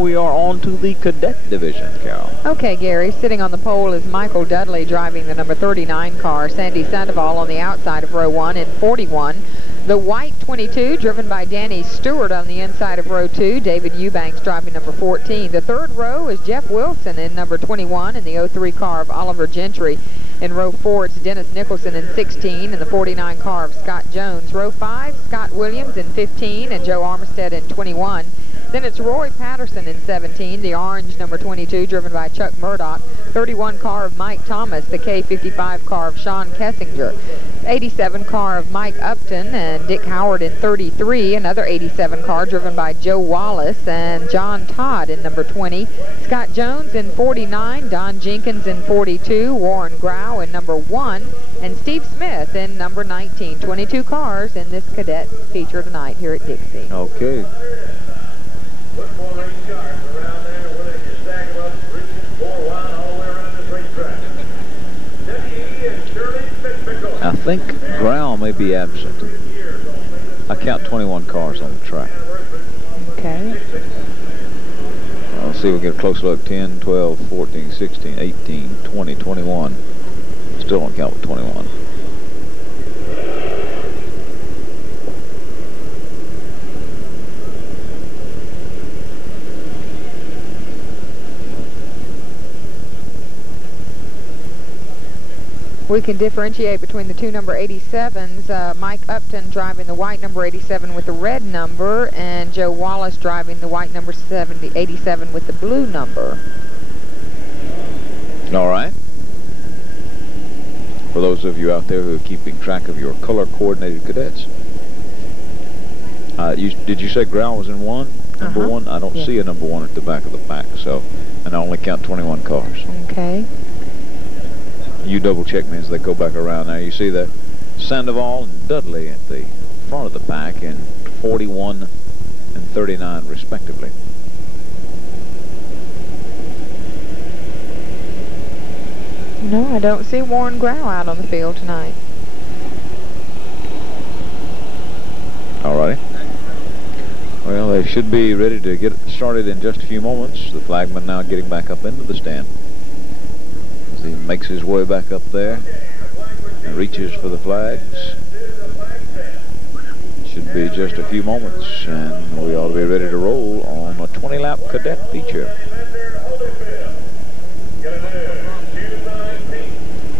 we are on to the cadet division, Carol. Okay, Gary. Sitting on the pole is Michael Dudley driving the number 39 car. Sandi Sandival on the outside of row 1 in 41. The white 22, driven by Danny Stewart on the inside of row 2. David Eubanks driving number 14. The third row is Jeff Wilson in number 21 in the 03 car of Oliver Gentry. In row 4, it's Dennis Nicholson in 16 in the 49 car of Scott Jones. Row 5, Scott Williams in 15 and Joe Armistead in 21. Then it's Roy Patterson in 17, the orange number 22, driven by Chuck Murdoch. 31 car of Mike Thomas, the K55 car of Sean Kessinger. 87 car of Mike Upton and Dick Howard in 33. Another 87 car driven by Joe Wallace and John Todd in number 20. Scott Jones in 49, Don Jenkins in 42, Warren Grau in number 1, and Steve Smith in number 19. 22 cars in this cadet feature tonight here at Dixie. Okay. Put 4 race cars around there, whether you stack them up, 3, 4 wide, all the way around this racetrack. Deputy and Shirley Fitzmichael. I think Grau may be absent. I count 21 cars on the track. Okay. Let's see if we get a close look. 10, 12, 14, 16, 18, 20, 21. Still don't count with 21. We can differentiate between the two number 87s, Mike Upton driving the white number 87 with the red number, and Joe Wallace driving the white number 87 with the blue number. All right. For those of you out there who are keeping track of your color-coordinated cadets, did you say Grau was in number 1? I don't see a number 1 at the back of the pack, so, and I only count 21 cars. Okay. You double check me as they go back around now. You see the Sandival and Dudley at the front of the pack in 41 and 39 respectively. No, I don't see Warren Grau out on the field tonight. All right. Well, they should be ready to get started in just a few moments. The flagman now getting back up into the stand. He makes his way back up there and reaches for the flags. Should be just a few moments, and we ought to be ready to roll on a 20-lap cadet feature.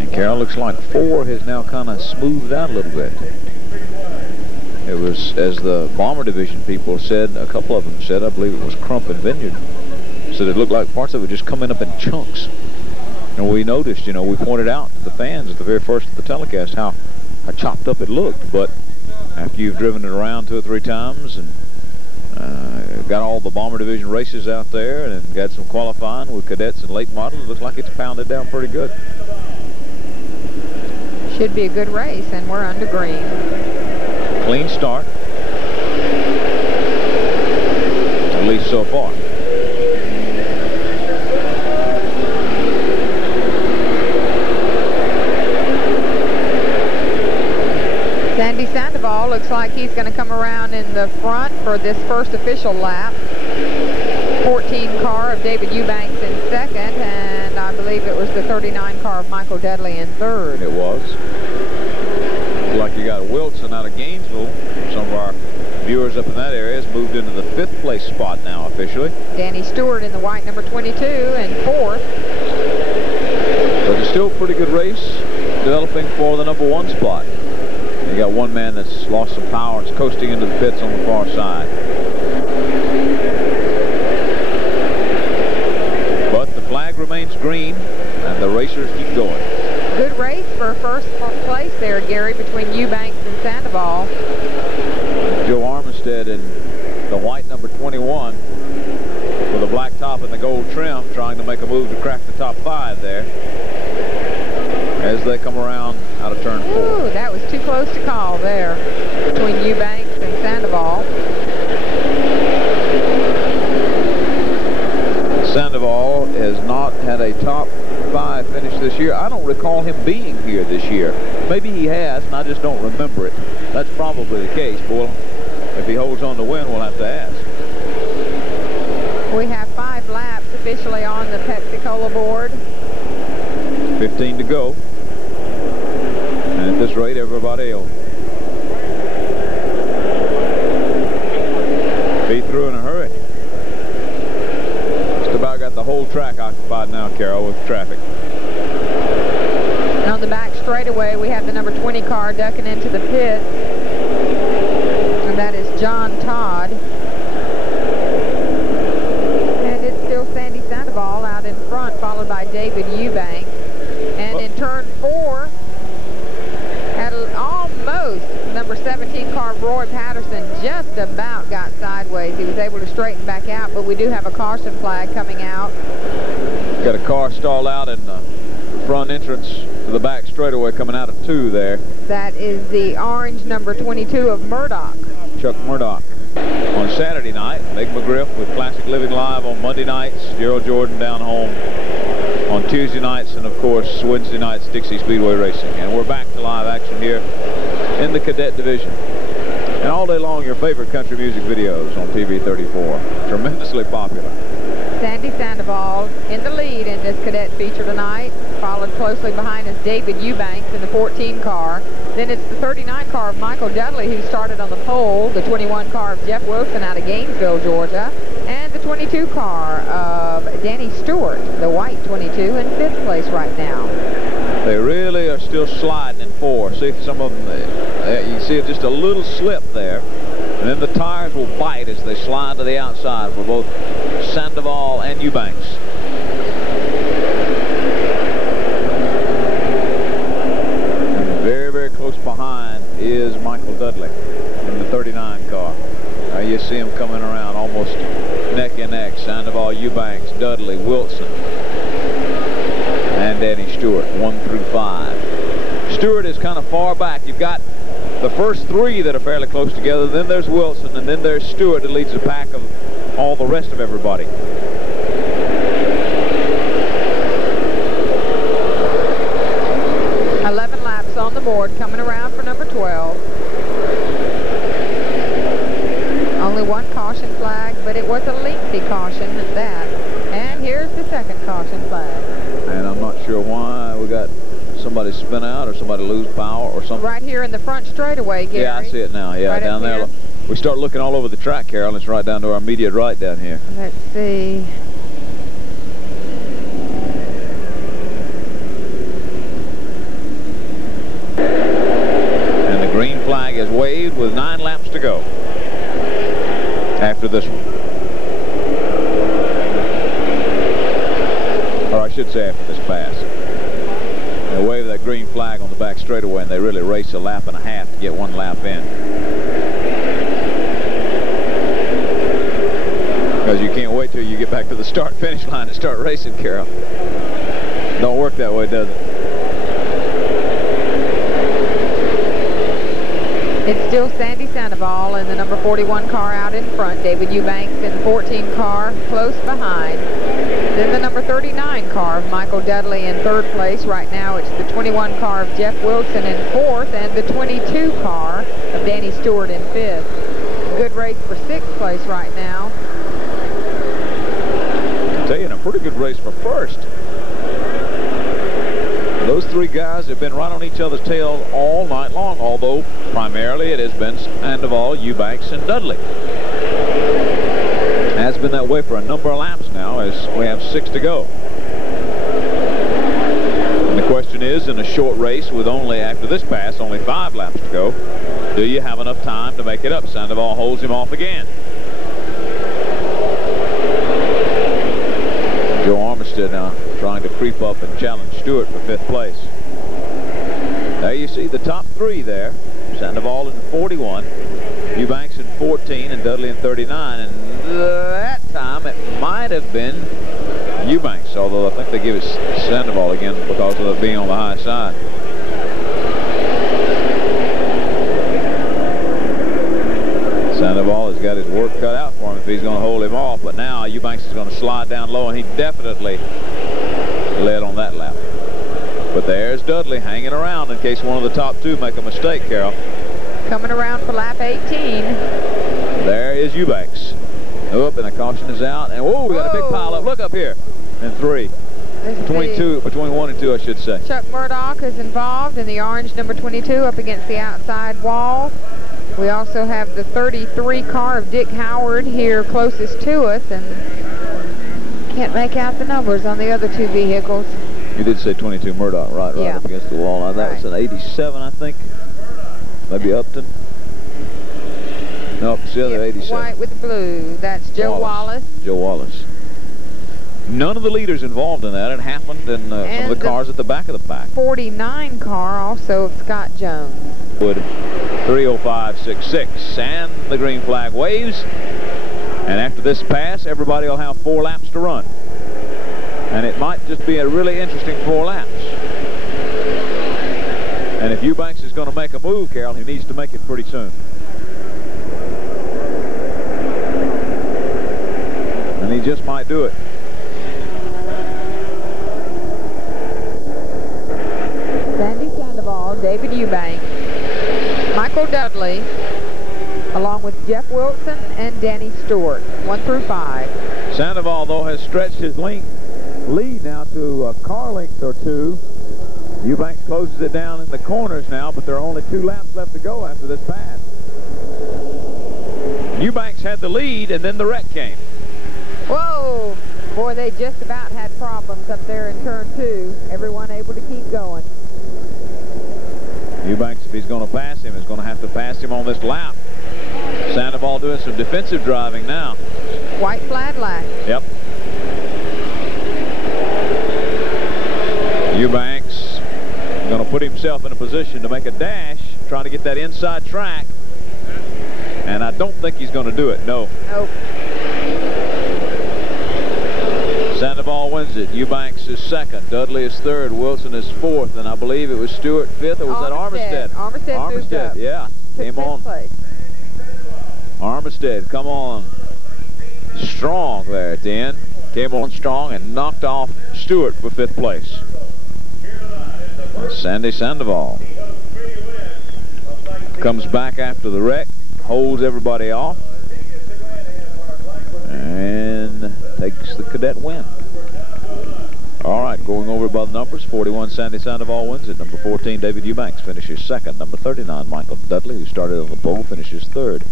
And Carol, looks like 4 has now kind of smoothed out a little bit. It was, as the Bomber Division people said, a couple of them said, I believe it was Crump and Vineyard, said it looked like parts of it just coming up in chunks. And we noticed, you know, we pointed out to the fans at the very first of the telecast how chopped up it looked. But after you've driven it around 2 or 3 times and got all the Bomber Division races out there and got some qualifying with cadets and late model, it looks like it's pounded down pretty good. Should be a good race, and we're under green. Clean start, at least so far. Sandi Sandival looks like he's going to come around in the front for this first official lap. 14 car of David Eubanks in second, and I believe it was the 39 car of Michael Dudley in third. It was. Looks like you got Wilson out of Gainesville. Some of our viewers up in that area has moved into the 5th place spot now officially. Danny Stewart in the white number 22 and 4th. But it's still a pretty good race developing for the number 1 spot. You got one man that's lost some power and is coasting into the pits on the far side. But the flag remains green, and the racers keep going. Good race for first place there, Gary, between Eubanks and Sandival. Joe Armistead in the white number 21 with a black top and the gold trim, trying to make a move to crack the top 5 there as they come around out of turn 4. Ooh, that was too close to call there between Eubanks and Sandival. Sandival has not had a top 5 finish this year. I don't recall him being here this year. Maybe he has, and I just don't remember it. That's probably the case. But if he holds on to win, we'll have to ask. We have officially on the Pepsi-Cola board. 15 to go. And at this rate, everybody will be through in a hurry. Just about got the whole track occupied now, Carol, with traffic. And on the back straightaway, we have the number 20 car ducking into the pit. And that is John Todd. And it's still Sandi Sandival out in front, followed by David Eubanks. And in turn 4, at almost number 17 car Roy Patterson just about got sideways. He was able to straighten back out, but we do have a caution flag coming out. Got a car stalled out in the front entrance to the back straightaway coming out of 2 there. That is the orange number 22 of Murdoch. Chuck Murdoch. On Saturday night, Meg McGriff with Classic Living Live on Monday nights, Gerald Jordan down home on Tuesday nights, and of course Wednesday nights, Dixie Speedway Racing. And we're back to live action here in the Cadet division. And all day long, your favorite country music videos on TV 34. Tremendously popular. Sandi Sandival in the lead in this Cadet feature tonight. Followed closely behind is David Eubanks in the 14 car. Then it's the 39 car of Michael Dudley, who started on the pole. The 21 car of Jeff Wilson out of Gainesville, Georgia. And the 22 car of Danny Stewart, the white 22, in 5th place right now. They really are still sliding in 4. See if some of them, you see just a little slip there. And then the tires will bite as they slide to the outside for both Sandival and Eubanks. And very, very close behind is Michael Dudley in the 39 car. You see him coming around almost neck and neck. Sandival, Eubanks, Dudley, Wilson, and Danny Stewart, 1 through 5. Stewart is kind of far back. You've got the first 3 that are fairly close together. Then there's Wilson, and then there's Stewart that leads the pack of all the rest of everybody. Laps on the board, coming around for number 12. Only 1 caution flag, but it was a lengthy caution at that. And here's the second caution flag. And I'm not sure why we got somebody spin out or somebody lose power or something. Right here in the front straightaway, Gary. Yeah, I see it now. Yeah, right down there. We start looking all over the track, Carol. It's right down to our immediate right down here. Let's see. And the green flag is waved with 9 laps to go after this one. Or I should say after this pass. They wave that green flag on the back straightaway, and they really race a lap and a half to get 1 lap in. Because you can't wait till you get back to the start-finish line and start racing, Carol. Don't work that way, does it? It's still Sandi Sandival in the number 41 car out in front. David Eubanks in the 14 car close behind. Then the number 39 car of Michael Dudley in 3rd place. Right now it's the 21 car of Jeff Wilson in 4th and the 22 car of Danny Stewart in 5th. Good race for 6th place right now. I tell you, and a pretty good race for 1st. Those 3 guys have been right on each other's tail all night long, although primarily it has been Sandival, Eubanks, and Dudley. It has been that way for a number of laps now, as we have 6 to go. And the question is, in a short race with only, after this pass, only 5 laps to go, do you have enough time to make it up? Sandival holds him off again. Joe Armistead now trying to creep up and challenge Stewart for 5th place. There you see the top 3 there. Sandival in 41, Eubanks in 14, and Dudley in 39. And that time it might have been Eubanks, although I think they give it Sandival again because of it being on the high side. Sandival has got his work cut out for him if he's going to hold him off, but now Eubanks is going to slide down low, and he definitely led on that lap. But there's Dudley hanging around in case one of the top 2 make a mistake, Carol. Coming around for lap 18. There is Eubanks. Up, and the caution is out. And whoa, we got a big pile up. Look up here. And 3. Between 1 and 2, I should say. Chuck Murdoch is involved in the orange number 22 up against the outside wall. We also have the 33 car of Dick Howard here closest to us, and can't make out the numbers on the other 2 vehicles. You did say 22 Murdoch, right Yeah. up against the wall. Now, that was an 87, I think. Maybe Upton. Nope, it's the other 87. White with blue. That's Joe Wallace. Joe Wallace. None of the leaders involved in that. It happened in some of the cars at the back of the pack. 49 car also of Scott Jones. Wood 3:05.66, and the green flag waves. And after this pass, everybody will have 4 laps to run. And it might just be a really interesting 4 laps. And if Eubanks is going to make a move, Carol, he needs to make it pretty soon. And he just might do it. Sandi Sandival, David Eubanks, Michael Dudley, along with Jeff Wilson and Danny Stewart, 1 through 5. Sandival, though, has stretched his lead now to a car length or 2. Eubanks closes it down in the corners now, but there are only 2 laps left to go after this pass. Eubanks had the lead, and then the wreck came. Whoa! Boy, they just about had problems up there in turn 2. Everyone able to keep going. Eubanks, if he's going to pass him, is going to have to pass him on this lap. Sandival doing some defensive driving now. White flag lap. Yep. Eubanks going to put himself in a position to make a dash, trying to get that inside track. And I don't think he's going to do it. No. Nope. Sandival wins it. Eubanks is 2nd. Dudley is 3rd. Wilson is 4th. And I believe it was Stewart 5th. Or was that Armistead? Armistead moved up. Yeah. Came on. Place. Armistead, come on. Strong there at the end. Came on strong and knocked off Stewart for 5th place. Sandi Sandival comes back after the wreck, holds everybody off, and takes the Cadet win. All right, going over by the numbers, 41 Sandi Sandival wins it. Number 14 David Eubanks finishes 2nd. Number 39 Michael Dudley, who started on the pole, finishes 3rd.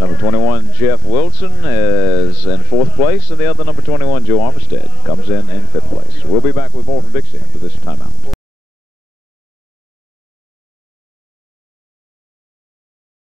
Number 21 Jeff Wilson is in 4th place, and the other number 21 Joe Armistead comes in 5th place. We'll be back with more from Dixie after this timeout.